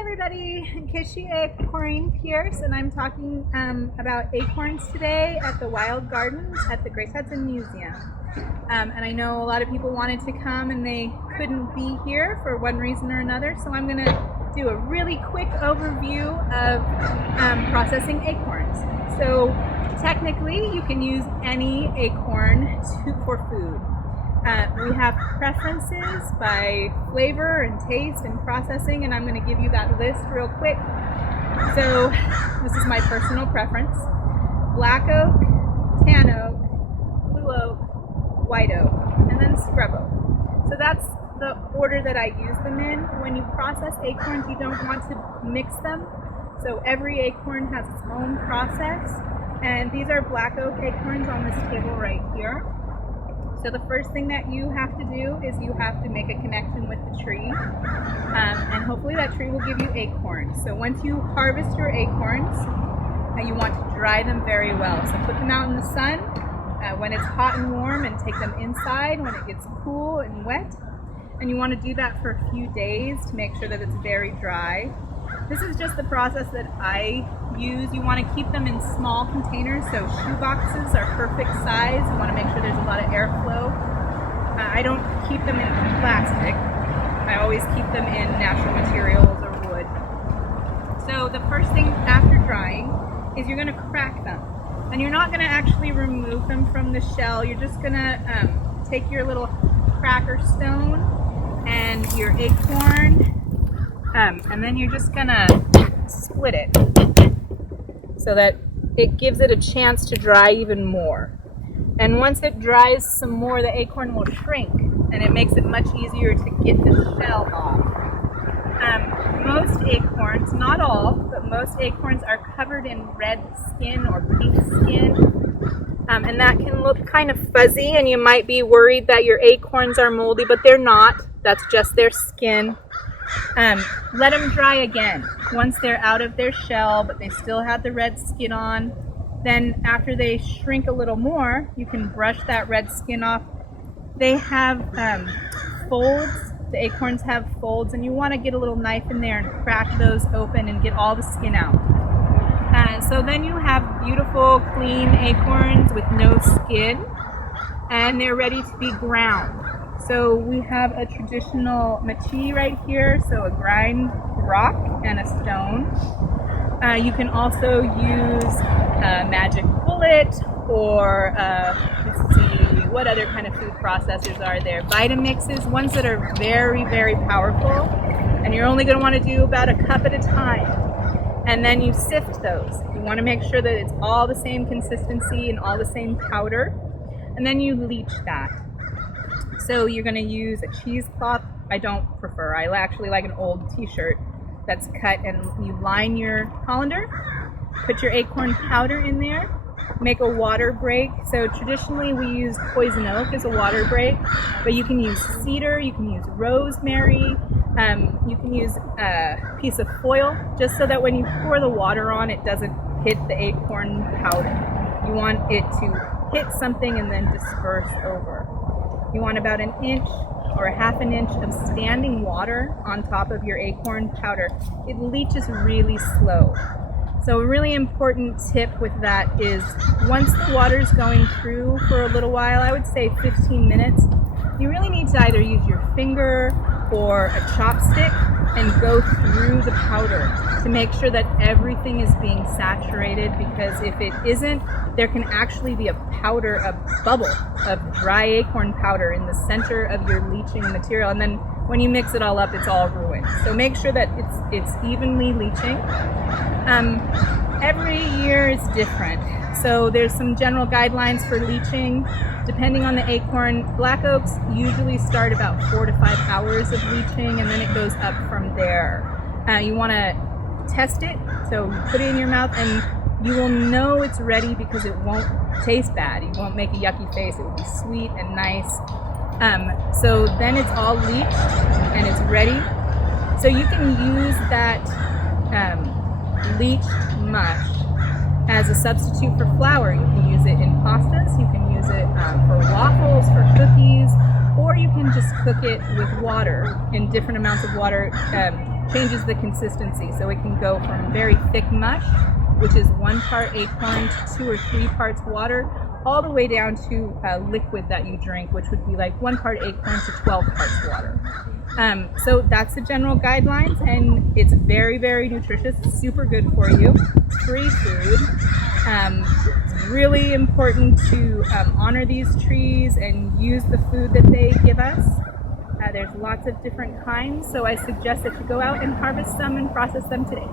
Hi everybody, in case you Corine Pearce, and I'm talking about acorns today at the Wild Gardens at the Grace Hudson Museum. And I know a lot of people wanted to come and they couldn't be here for one reason or another, so I'm going to do a really quick overview of processing acorns. So technically you can use any acorn for food. We have preferences by flavor and taste and processing, and I'm going to give you that list real quick. So this is my personal preference: black oak, tan oak, blue oak, white oak, and then scrub oak. So that's the order that I use them in. When you process acorns, you don't want to mix them. So every acorn has its own process, and these are black oak acorns on this table right here. So the first thing that you have to do is you have to make a connection with the tree, and hopefully that tree will give you acorns. So once you harvest your acorns, you want to dry them very well. So put them out in the sun when it's hot and warm, and take them inside when it gets cool and wet. And you want to do that for a few days to make sure that it's very dry. This is just the process that I use. You want to keep them in small containers, so shoe boxes are perfect size. You want to make sure there's a lot of airflow. I don't keep them in plastic. I always keep them in natural materials or wood. So the first thing after drying is you're going to crack them. And you're not going to actually remove them from the shell. You're just going to take your little cracker stone and your acorn, and then you're just gonna split it so that it gives it a chance to dry even more. And once it dries some more, the acorn will shrink, and it makes it much easier to get the shell off. Most acorns, not all, but most acorns are covered in red skin or pink skin, and that can look kind of fuzzy, and you might be worried that your acorns are moldy, but they're not. That's just their skin. Let them dry again once they're out of their shell, but they still have the red skin on. Then after they shrink a little more, you can brush that red skin off. They have folds. The acorns have folds, and you want to get a little knife in there and crack those open and get all the skin out. So then you have beautiful, clean acorns with no skin, and they're ready to be ground. So we have a traditional machi right here, so a grind rock and a stone. You can also use a magic bullet, or let's see, what other kind of food processors are there? Vitamixes, ones that are very, very powerful, and you're only going to want to do about a cup at a time. And then you sift those. You want to make sure that it's all the same consistency and all the same powder, and then you leach that. So you're going to use a cheesecloth. I don't prefer. I actually like an old t-shirt that's cut, and you line your colander, put your acorn powder in there, make a water break. So traditionally we use poison oak as a water break, but you can use cedar, you can use rosemary, you can use a piece of foil, just so that when you pour the water on, it doesn't hit the acorn powder. You want it to hit something and then disperse over. You want about an inch or a half an inch of standing water on top of your acorn powder. It leaches really slow. So a really important tip with that is, once the water's going through for a little while, I would say 15 minutes, you really need to either use your finger or a chopstick and go through the powder to make sure that everything is being saturated, because if it isn't, there can actually be a bubble of dry acorn powder in the center of your leaching material, and then when you mix it all up, it's all ruined. So make sure that it's evenly leaching. Every year is different, so there's some general guidelines for leaching depending on the acorn. Black oaks usually start about 4 to 5 hours of leaching, and then it goes up from there. You want to test it, so you put it in your mouth, and you will know it's ready because it won't taste bad. You won't make a yucky face. It will be sweet and nice. So then it's all leached and it's ready. So you can use that leached mush as a substitute for flour. You can use it in pastas, you can use it for waffles, for cookies, or you can just cook it with water, in different amounts of water. changes the consistency. So it can go from very thick mush, which is 1 part acorn to 2 or 3 parts water, all the way down to a liquid that you drink, which would be like 1 part acorn to 12 parts water. So that's the general guidelines, and it's very, very nutritious. It's super good for you. It's free food. It's really important to honor these trees and use the food that they give us. There's lots of different kinds, so I suggest that you go out and harvest some and process them today.